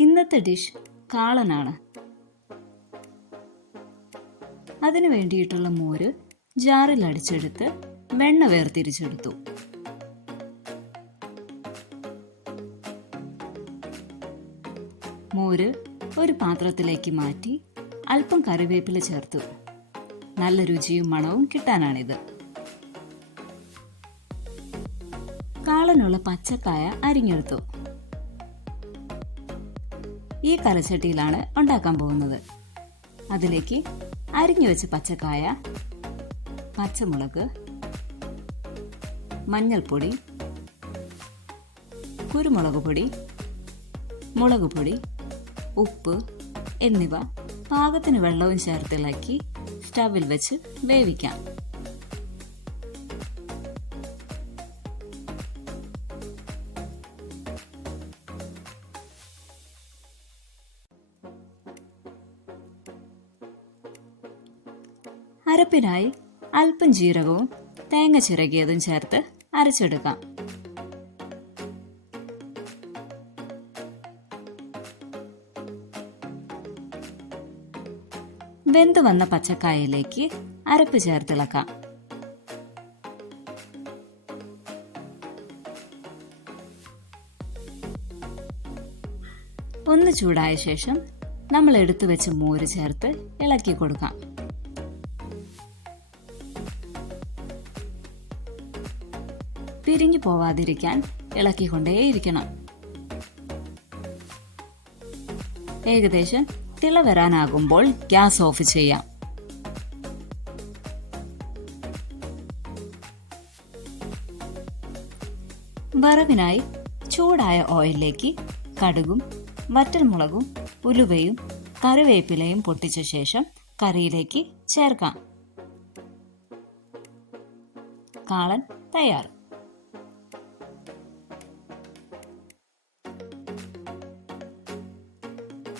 ഇന്നത്തെ ഡിഷ് കാളനാണ്. അതിനു വേണ്ടിയിട്ടുള്ള മോര് ജാറിൽ അടിച്ചെടുത്ത് വെണ്ണ വേർതിരിച്ചെടുത്തു. മോര് ഒരു പാത്രത്തിലേക്ക് മാറ്റി അല്പം കറിവേപ്പില ചേർത്തു. നല്ല രുചിയും മണവും കിട്ടാനാണിത്. കാളനുള്ള പച്ചക്കായ അരിഞ്ഞെടുത്തു. ഈ കലച്ചട്ടിയിലാണ് ഉണ്ടാക്കാൻ പോകുന്നത്. അതിലേക്ക് അരിഞ്ഞു വെച്ച പച്ചക്കായ, പച്ചമുളക്, മഞ്ഞൾപ്പൊടി, കുരുമുളക് പൊടി, മുളക് പൊടി, ഉപ്പ് എന്നിവ പാകത്തിന് വെള്ളവും ചേർത്തിളക്കി സ്റ്റവിൽ വെച്ച് വേവിക്കാം. അരപ്പിനായി അല്പം ജീരകവും തേങ്ങ ചിരകിയതും ചേർത്ത് അരച്ചെടുക്കാം. വെന്തു വന്ന പച്ചക്കായയിലേക്ക് അരപ്പ് ചേർത്തിളക്കാം. ഒന്ന് ചൂടായ ശേഷം നമ്മൾ എടുത്തു വെച്ച മോര് ചേർത്ത് ഇളക്കി കൊടുക്കാം. പിരിഞ്ഞു പോവാതിരിക്കാൻ ഇളക്കിക്കൊണ്ടേയിരിക്കണം. ഏകദേശം തിള വരാനാകുമ്പോൾ ഗ്യാസ് ഓഫ് ചെയ്യാം. വറവിനായി ചൂടായ ഓയിലിലേക്ക് കടുകും വറ്റൽമുളകും ഉലുവയും കറിവേപ്പിലയും പൊട്ടിച്ച ശേഷം കറിയിലേക്ക് ചേർക്കാം. കാളൻ തയ്യാർ.